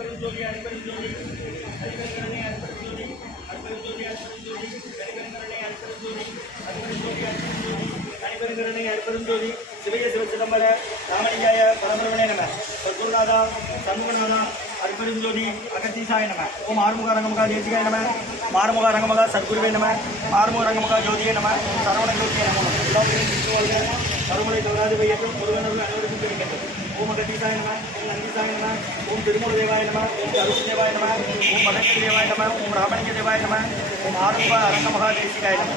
அற்பெருஞ்சோதி அற்பெருஞ்சோதி ஹரிகரங்கரனே அற்பெருஞ்சோதி அற்பெருஞ்சோதி அற்பெருஞ்சோதி ஹரிகரங்கரனே அற்பெருஞ்சோதி அற்பெருஞ்சோதி அற்பெருஞ்சோதி ஹரிகரங்கரனே அற்பெருஞ்சோதி சிவய சிதம்பர ராமலிங்காய பரமரவனே நம சத்குருநாதா சண்முகநாதா அற்பெருஞ்சோதி அகத்தீசாய நம ஓம் ஆறுமுக ரங்கமுகா தேசிகாய நம மாறுமுக ரங்கமுகா சத்குருவே நம ஆறுமுக ரங்கமுகா ஜோதியே நம சரவண ஜோதியே நம கருமலை தவறாது வையட்டும் முருகனர்கள் அனைவருக்கும் கிடைக்கட்டும் ஓம் அகதீசாய நம ஓம் நந்திசாய நம ஓம் திருமூல தேவாய நம ஓம் அருஷ் தேவாய நம ஓம் பதத்தி தேவாய நம ஓம் ராமலிங்க தேவாய நம ஓம் ஆரம்ப அரங்க மகாதேசிகாய நம.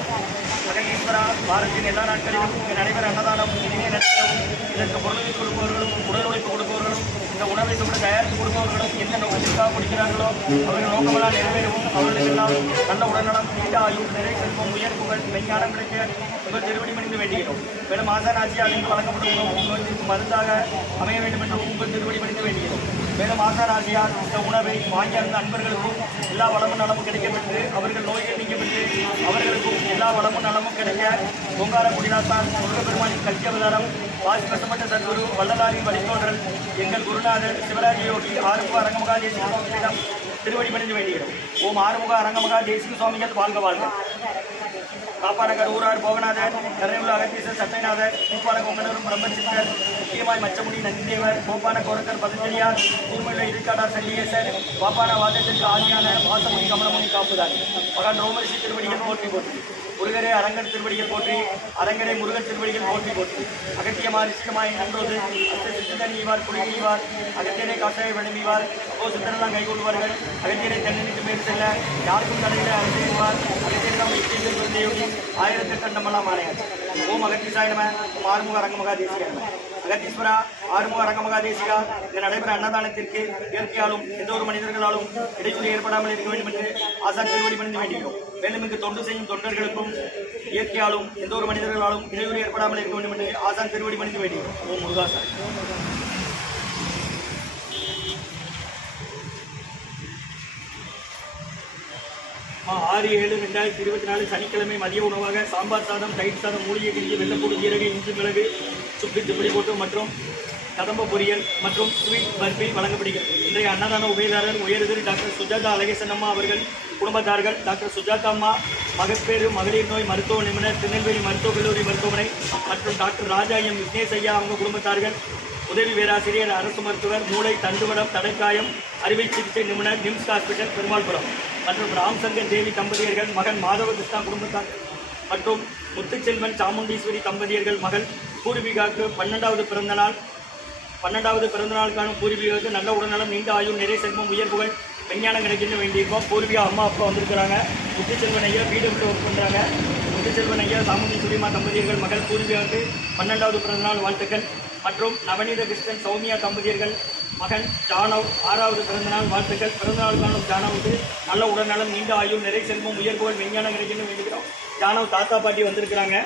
மகதீஸ்வரா பாரதியின் எல்லா நாட்களிலும் இங்கு நடைபெற அன்னதானம் இனிய நடத்தவும் இதற்கு பொருளை கொடுப்பவர்களும் உடல் உழைப்பு கொடுப்பவர்களும் இந்த உணவை கூட தயாரித்து கொடுப்பவர்களும் எந்த நோக்கத்திற்காக கொடுக்கிறார்களோ அவர்கள் நோக்கமெல்லாம் நிறைவேறவும் அவர்களுக்கெல்லாம் நல்ல உடல்நலம் நீண்ட ஆயுள் நிறை செல்வம் உயர் புகழ் மெய்ஞானம் கிடைக்க உங்கள் திருவடி மணிந்து வேண்டுகிறோம். மேலும் ஆசாராட்சியால் இங்கு உணவு மருந்தாக அமைய வேண்டும் என்று உங்கள் திருவடி மணிந்து வேண்டுகிறோம். மேலும் ஆசாராட்சியால் இந்த உணவை வாங்கி அன்பர்களுக்கும் எல்லா வளமும் நலமும் கிடைக்கும் என்று அவர்கள் நோய்கள் நீங்க பெற்று அவர்களுக்கும் எல்லா வளமும் நலமும் கிடைக்க பொங்கார குடிநாத்தான் முருகப்பெருமானின் கல்வி அவதாரம் வாசி கஷ்டப்பட்ட சத்குரு வள்ளலாரின் வழித்தோன்றல் எங்கள் குருநாதர் சிவராஜ யோகி ஆறுமுக அரங்கமகா தேசிக சுவாமிகளிடம் திருவடி பணிந்து வேண்டுகிறோம். ஓம் ஆறுமுக அரங்கமகா தேசிக சுவாமிகள் வாழ்க வாழ்க. காப்பாநகர் ஊரார் போகநாதர் கரையுள்ள அகத்தீசர் சட்டைநாதர் பூப்பான கொங்கனரும் பிரம்மசித்தர் முக்கியமாய் மச்சமுடி நந்திதேவர் கோப்பான கோரக்கர் பதஞ்சலியார் கூர்மையுள்ள இருக்காடார் சல்லியேசர் பாப்பான வாதத்திற்கு ஆதியான வாசமுடி கமலமுனி காப்புதான் மகான் ரோமரிஷி திருவடிகள் போட்டி போட்டி முருகரே அரங்கன் திருவடிகள் போற்றி அரங்கரே முருகன் திருவடிகள் போற்றி போற்றி. அகத்தியமார் இஷ்டமாய் நன்றோது அத்த சித்தன் அகத்தியனை காட்டாய விளம்பிவார் அப்போ சித்தனெல்லாம் கைகொள்வார்கள் அகத்தியனை தென்னனுக்கு மேல் செல்ல யாருக்கும் தடையில அறிவிப்பார் அகத்தியெல்லாம் வைத்தீர்கள் ஆயிரத்தி கண்டமெல்லாம் ஆணையாச்சு ஓம் அகத்தீசாய நம. ஓம் ஆறுமுக அரங்கமகா தேசிய அகத்தீஸ்வரா ஆறுமுக அரங்கமகா தேசிகா இங்கு நடைபெற அன்னதானத்திற்கு இயற்கையாலும் எந்த ஒரு மனிதர்களாலும் இடையூறு ஏற்படாமல் இருக்க வேண்டும் என்று ஆசான் திருவடி பணிந்து வேண்டுகிறோம் மேலும் இங்கு தொண்டு செய்யும் தொண்டர்களுக்கும் இயற்கையாலும் எந்த ஒரு மனிதர்களாலும் இடையூறு ஏற்படாமல் இருக்க வேண்டும் என்று ஆசான் திருவடி பணிந்து வேண்டுகிறோம் ஓம் முருகாசான் ஆறு ஏழு ரெண்டாயிரத்தி இருபத்தி நாலு சனிக்கிழமை மதிய உணவாக சாம்பார் சாதம் தயிர் சாதம் மூலிகை கிஞ்சி வெள்ளப்பூடு ஜீரக இஞ்சி மிளகு சுக்கு திப்படி போட்டு மற்றும் கதம்ப பொரியல் மற்றும் ஸ்வீட் பர்பி வழங்கப்படுகிறது. இன்றைய அன்னதான உபயதாரர் உயர்திரு டாக்டர் சுஜாதா அழகேசன் அவர்கள் குடும்பத்தார்கள் டாக்டர் சுஜாதா அம்மா மகப்பேறு மகளிர் நோய் மருத்துவ நிபுணர் திருநெல்வேலி மருத்துவக் கல்லூரி மருத்துவமனை மற்றும் டாக்டர் ராஜா எம் விக்னேஷ் ஐயா அவங்க குடும்பத்தார்கள் உதவி பேராசிரியர் அரசு மருத்துவர் மூளை தண்டுவடம் தடைக்காயம் அறுவை சிகிச்சை நிபுணர் நிம்ஸ் ஹாஸ்பிட்டல் பெருமாள்புரம். மற்றும் ராம்சங்கர் தேவி தம்பதியர்கள் மகன் மாதவ கிருஷ்ணா குடும்பத்தார் மற்றும் முத்துச்செல்வன் சாமுண்டீஸ்வரி தம்பதியர்கள் மகள் பூர்விகாவுக்கு பன்னெண்டாவது பிறந்தநாள். பன்னெண்டாவது பிறந்தநாளுக்கான பூர்விகாவுக்கு நல்ல உடல்நலம் நீண்ட ஆயுள் நிறைய செல்வம் உயர் புகழ் விஞ்ஞானம் கிடைக்குன்னு வேண்டியிருக்கோம். பூர்வீகா அம்மா அப்பா வந்திருக்கிறாங்க. முத்துச்செல்வன் ஐயா வீடு விட்டு ஒர்க் பண்ணுறாங்க முத்துச்செல்வன் ஐயா சாமுண்டீஸ்வரிமா தம்பதியர்கள் மகள் பூர்விகாவுக்கு பன்னெண்டாவது பிறந்தநாள் வாழ்த்துக்கள். மற்றும் நவநீத கிருஷ்ணன் சௌமியா தம்பதியர்கள் மகன் ஜானவ் ஆறாவது பிறந்தநாள் வாழ்த்துக்கள். பிறந்தநாள் காணும் ஜானவுக்கு நல்ல உடல்நலம் நீண்ட ஆயுள் நிறை செல்வம் உயர் விஞ்ஞானம் கிடைக்கணும் வேண்டுகிறோம். ஜானவ் தாத்தா பாட்டி வந்திருக்கிறாங்க.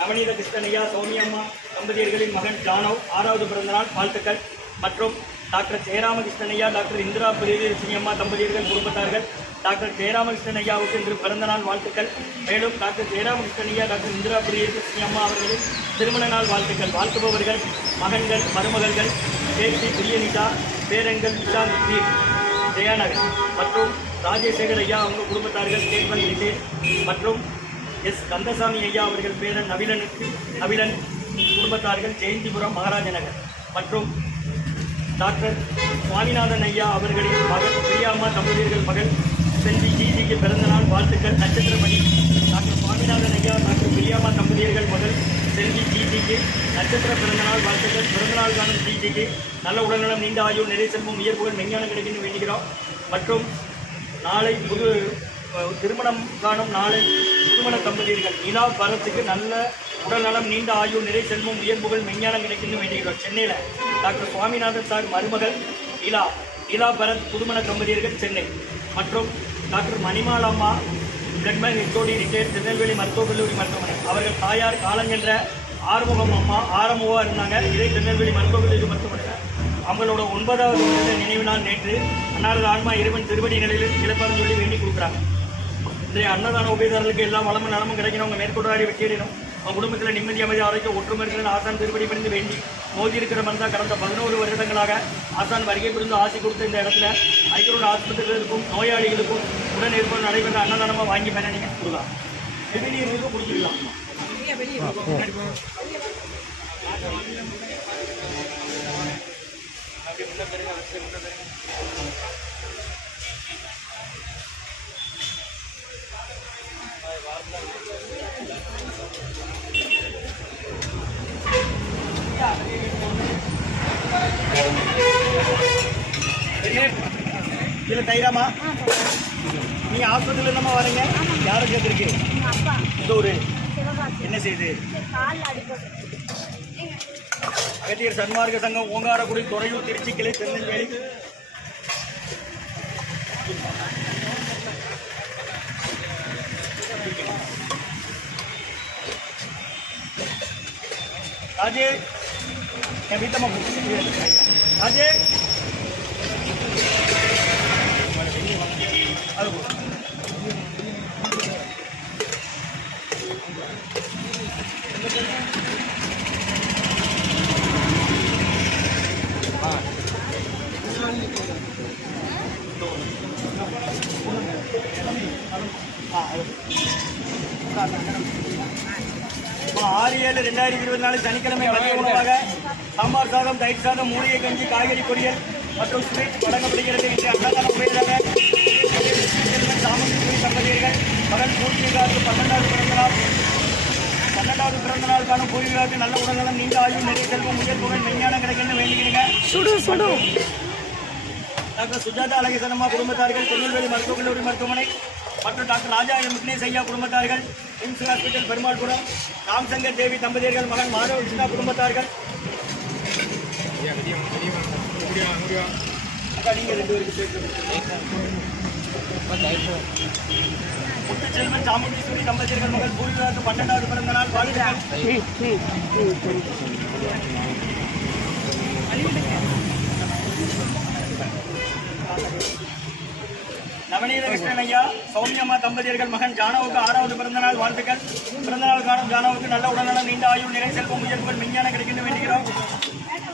நவநீத கிருஷ்ணனையா சௌமியம்மா தம்பதியர்களின் மகன் ஜானவ் ஆறாவது பிறந்தநாள் வாழ்த்துக்கள். மற்றும் டாக்டர் ஜெயராமகிருஷ்ணன் ஐயா டாக்டர் இந்திரா பிரியதர்ஷினி அம்மா தம்பதியர்கள் குடும்பத்தார்கள் டாக்டர் ஜெயராமகிருஷ்ணன் ஐயாவுக்கு இன்று பிறந்தநாள் வாழ்த்துக்கள். மேலும் டாக்டர் ஜெயராமகிருஷ்ணன் ஐயா டாக்டர் இந்திரா பிரியதர்ஷினி அம்மா அவர்களின் திருமண நாள் வாழ்த்துக்கள். வாழ்த்துபவர்கள் மகன்கள் மருமகள்கள் கேசி பிரியனிதா பேரங்கள் நிஷாந்த் தீப் ஜெயாநகர் மற்றும் ராஜேசேகர் ஐயா அவங்க குடும்பத்தார்கள் ஸ்டேட்மெண்ட் விஜய் மற்றும் எஸ். கந்தசாமி ஐயா அவர்கள் பேரன் நவிலனுக்கு நவிலன் குடும்பத்தார்கள் ஜெயந்திபுரம் மகாராஜ நகர் மற்றும் டாக்டர் சுவாமிநாதன் ஐயா அவர்களின் மகன் பிரியாமா தம்பதியர்கள் மகள் செல்வி ஜிஜிக்கு பிறந்தநாள் வாழ்த்துக்கள் நட்சத்திரமணி டாக்டர் சுவாமிநாதன் ஐயா டாக்டர் பிரியாமா தம்பதியர்கள் மகள் செல்வி ஜிஜிக்கு நட்சத்திர பிறந்தநாள் வாழ்த்துக்கள் பிறந்தநாள் காணும் ஜிஜிக்கு. நல்ல உடல்நலம் நீண்ட ஆயுள் நிறைய செல்வம் உயர் மெஞ்ஞானம் கிடைக்கணும்னு வேண்டுகிறோம் மற்றும் நாளை புது திருமணம் காணும் நாளை திருமண தம்பதியர்கள் நிலா பரத்துக்கு நல்ல உடல்நலம் நீண்ட ஆயுள் நிறை செல்வம் உயர் புகழ் மெஞ்ஞானம் கிடைக்குன்னு வேண்டுகிறோம் சென்னையில். டாக்டர் சுவாமிநாதன் சார் மருமகள் இலா இலா பரத் புதுமண தம்பதியர்கள் சென்னை. மற்றும் டாக்டர் மணிமாலம்மா பிளட்மேன் ஹெச்ஓடி ரிட்டையர் திருநெல்வேலி மருத்துவக் கல்லூரி மருத்துவமனை. அவர்கள் தாயார் காலங்கென்ற ஆறுமுகம் அம்மா ஆரமுகமாக இருந்தாங்க. இதே திருநெல்வேலி மருத்துவக் கல்லூரி மருத்துவமனை அவங்களோட ஒன்பதாவது நினைவு நாள் நேற்று அன்னாரது ஆன்மா இறைவன் திருவடி நிலையில் இழப்பாருன்னு சொல்லி வேண்டி கொடுக்குறாங்க. இன்றைய அன்னதான உபயோகர்களுக்கு எல்லா வளமும் நலமும் கிடைக்கணும். அவங்க மேற்கொண்டாடி வெற்றியிடணும் அவங்க குடும்பத்தில் நிம்மதி அமைதி ஆரோக்கியம் ஒற்றுமை இருக்கிற ஆசான் திருப்படி பணிந்து வேண்டி மோதி இருக்கிற மந்தா கடந்த பதினோரு வருடங்களாக ஆசான் வருகை புரிந்து ஆசி கொடுத்த இந்த இடத்துல ஐக்கிய ஆஸ்பத்திரிகளுக்கும் நோயாளிகளுக்கும் உடன் ஏற்படும் நடைபெற்ற அன்னதானமாக வாங்கி பயன நீங்கள் கொடுக்கலாம் வெளியே இருக்கு பெருங்க இதில் தைராமா? நீங்கள் ஆஸ்பத்திரியில் என்னம்மா வரீங்க? யாரை சேர்த்துருக்கு இந்த சிவகாசி. என்ன செய்யுது அகத்தியர் சன்மார்க்க சங்கம் ஓங்காரக்குடி துறையூர் திருச்சி கிளை திருநெல்வேலி ராஜே என் வீட்டம்மா ராஜே. ஆறு ஏழு ரெண்டாயிரத்தி இருபத்தி நாலு சனிக்கிழமை மதிய உணவாக சாம்பார் சாதம் தயிர் சாதம் மூலிகை கஞ்சி காய்கறி பொரியல் மற்றும் ஸ்வீட் வழங்கப்படுகிறது என்று அன்னதான உபயோக சாமி தம்பதியர்கள் மகன் பூர்வீகாவுக்கு பன்னெண்டாவது பிறந்த நாள் பன்னெண்டாவது பிறந்த நாள் காணும் நல்ல உடல்நலம் நீண்ட ஆயுள் நிறைய செல்வம் முயல் புகழ் மெஞ்ஞானம் கிடைக்கணும்னு வேண்டிக்கிறீங்க சுடு சுடு. டாக்டர் சுஜாதா அழகிசனம்மா குடும்பத்தார்கள் திருநெல்வேலி மருத்துவக் கல்லூரி மருத்துவமனை மற்றும் டாக்டர் ராஜா எம் விக்னேஷ் ஐயா குடும்பத்தார்கள் கிம்ஸ் ஹாஸ்பிட்டல் பெருமாள்புரம் ராம்சங்கர் தேவி தம்பதியர்கள் மகன் மாதவ கிருஷ்ணா குடும்பத்தார்கள். அக்கா நீங்க ரெண்டு பேருக்கு சேர்த்து. முத்துச்செல்வன் சாமுண்டீஸ்வரி தம்பதியர்கள் மகள் பூர்வீகாவுக்கு பன்னெண்டாவது பிறந்த நாள் வாழ்த்துக்கள். ம், கிருஷ்ணன் ஐயா சௌமியம்மா தம்பதியர்கள் மகன் ஜானவுக்கு ஆறாவது பிறந்தநாள் வாழ்த்துக்கள் பிறந்தநாள் காணும் ஜானவுக்கு நல்ல உடல்நலம் நீண்ட ஆயுள் நிறை செல்வம் உயர்வுகள் விஞ்ஞானம் கிடைக்கின்ற வேண்டுகிறோம்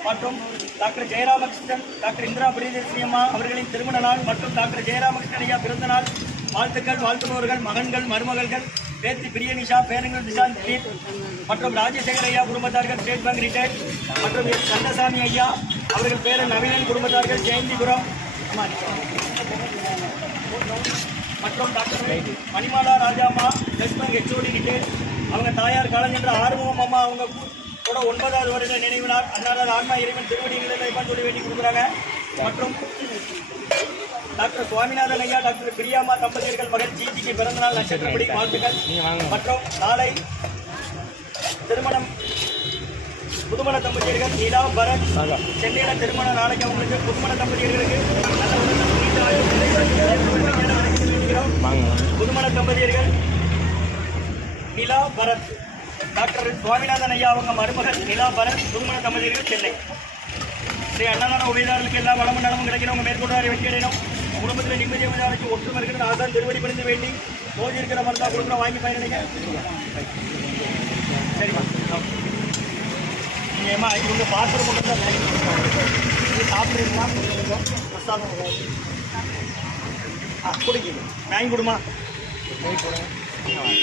மற்றும் டாக்டர் ஜெயராமகிருஷ்ணன் டாக்டர் இந்திரா பிரியதர்ஷினி அம்மா அவர்களின் திருமண நாள் மற்றும் டாக்டர் ஜெயராமகிருஷ்ணன் ஐயா பிறந்த நாள் வாழ்த்துக்கள் வாழ்த்துபவர்கள் மகன்கள் மருமகள்கள் பேத்தி பிரியனிஷா பேரங்கள் நிஷாந்த் தீப் மற்றும் ராஜசேகர் ஐயா குடும்பத்தார்கள் ஸ்டேட் பேங்க் ரிட்டையர் மற்றும் எஸ். கந்தசாமி ஐயா அவர்கள் பேரன் நவீனன் குடும்பத்தார்கள் ஜெயந்திபுரம் மற்றும் doctor Manimala Rajamma west bank HOD retired அவங்க தாயார் காலஞ்சென்ற ஆறுமுகம் அம்மா அவங்க கூட ஒன்பதாவது வருட நினைவு நாள் அன்னாரது ஆன்மா இறைவன் திருவடிகளை சொல்லி வேண்டி கொடுக்குறாங்க. மற்றும் டாக்டர் சுவாமிநாதன் ஐயா டாக்டர் பிரியாமா தம்பதியர்கள் மகன் ஜிஜிக்கு பிறந்தநாள் நட்சத்திரப்படி வாழ்த்துக்கள். மற்றும் நாளை திருமணம் புதுமண தம்பதியர்கள் நிலா பரத் சென்னையில திருமண நாளைக்கு அவங்களுக்கு புதுமண தம்பதியர்களுக்கு. புதுமண தம்பதியர்கள் நிலா பரத். டாக்டர் சுவாமிநாதன் ஐயா அவங்க மருமகள் நிலா பரத் புதுமண தம்பதியர்கள் சென்னை. ஸ்ரீ அன்னதான உபயதாரர்களுக்கு எல்லா வளமும் நலமும் கிடைக்கணும் மேற்கொண்டாரை வெற்றி அடையணும். குடும்பத்தில் நிம்மதி அமைதியாருக்கு ஒற்றுமை இருக்கிற ஆசான் திருவடி பணிந்து வேண்டி நோய் இருக்கிற மருந்தா கொடுக்குற வாங்கி பயனடைங்க. சரிம்மா. ஏமா இவங்க பாத்திரம் மட்டும் தான் வேலைக்கு போகிறாங்க இது சாப்பிட்றீங்களா? கொஞ்சம் பிரசாதம் ஆ குடிக்குது வாங்கி கொடுமா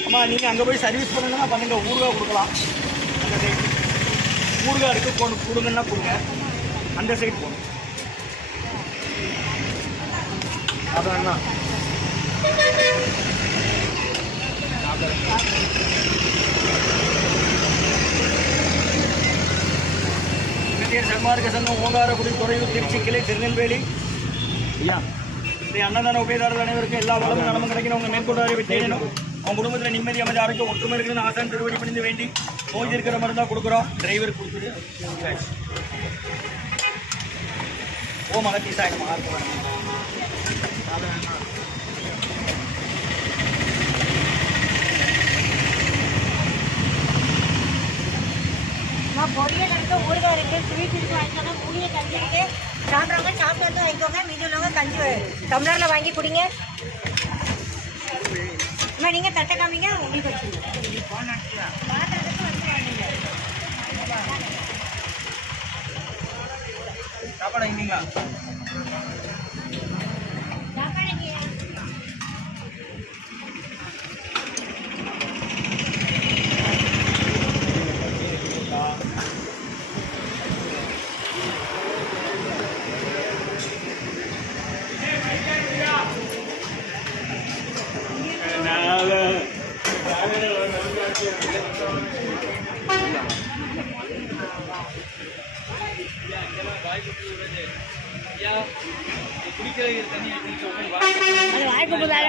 அம்மா நீங்கள் அங்கே போய் சர்வீஸ் பண்ணுங்கன்னா பண்ணுங்க. ஊறுகாய் கொடுக்கலாம். அந்த சைடு ஊறுகாய் இருக்குது கொண்டு கொடுங்கன்னா கொடுங்க. அந்த சைடு போகணும் அதான் என்ன சன்மார்க்க சங்கம் ஓங்காரக்குடி துறையூர் திருச்சி கிளை திருநெல்வேலி ஐயா ஸ்ரீ அன்னதான உபயதாரர்கள் அனைவருக்கும் எல்லா வளமும் நலமும் கிடைக்கணும் உங்க மேற்கொண்டாரை வெற்றியணும் அவங்க குடும்பத்தில் நிம்மதி அமைதி ஆரோக்கியம் ஒற்றுமை இருக்குன்னு ஆசான் திருவடி பணிந்து வேண்டி நோய் இருக்கிற மருந்தா கொடுக்குறோம் டிரைவர் கொடுத்துரு ஓ மகத்தி சாய் மார்க்க நான் பொரியல் இருக்கு ஊறுகாய் இருக்கு ஸ்வீட் இருக்கு வாங்கிக்கோங்க மூலிகை கஞ்சி சாப்பிட்றவங்க சாப்பிட்டு வாங்கிக்கோங்க மீதி உள்ளவங்க கஞ்சி டம்ளரில் வாங்கி குடிங்க. அம்மா நீங்கள் தட்டை காமிங்க உங்களுக்கு வச்சுருங்க. சாப்பாடு ಲಾಯಕ್ ಬದಲಾಗ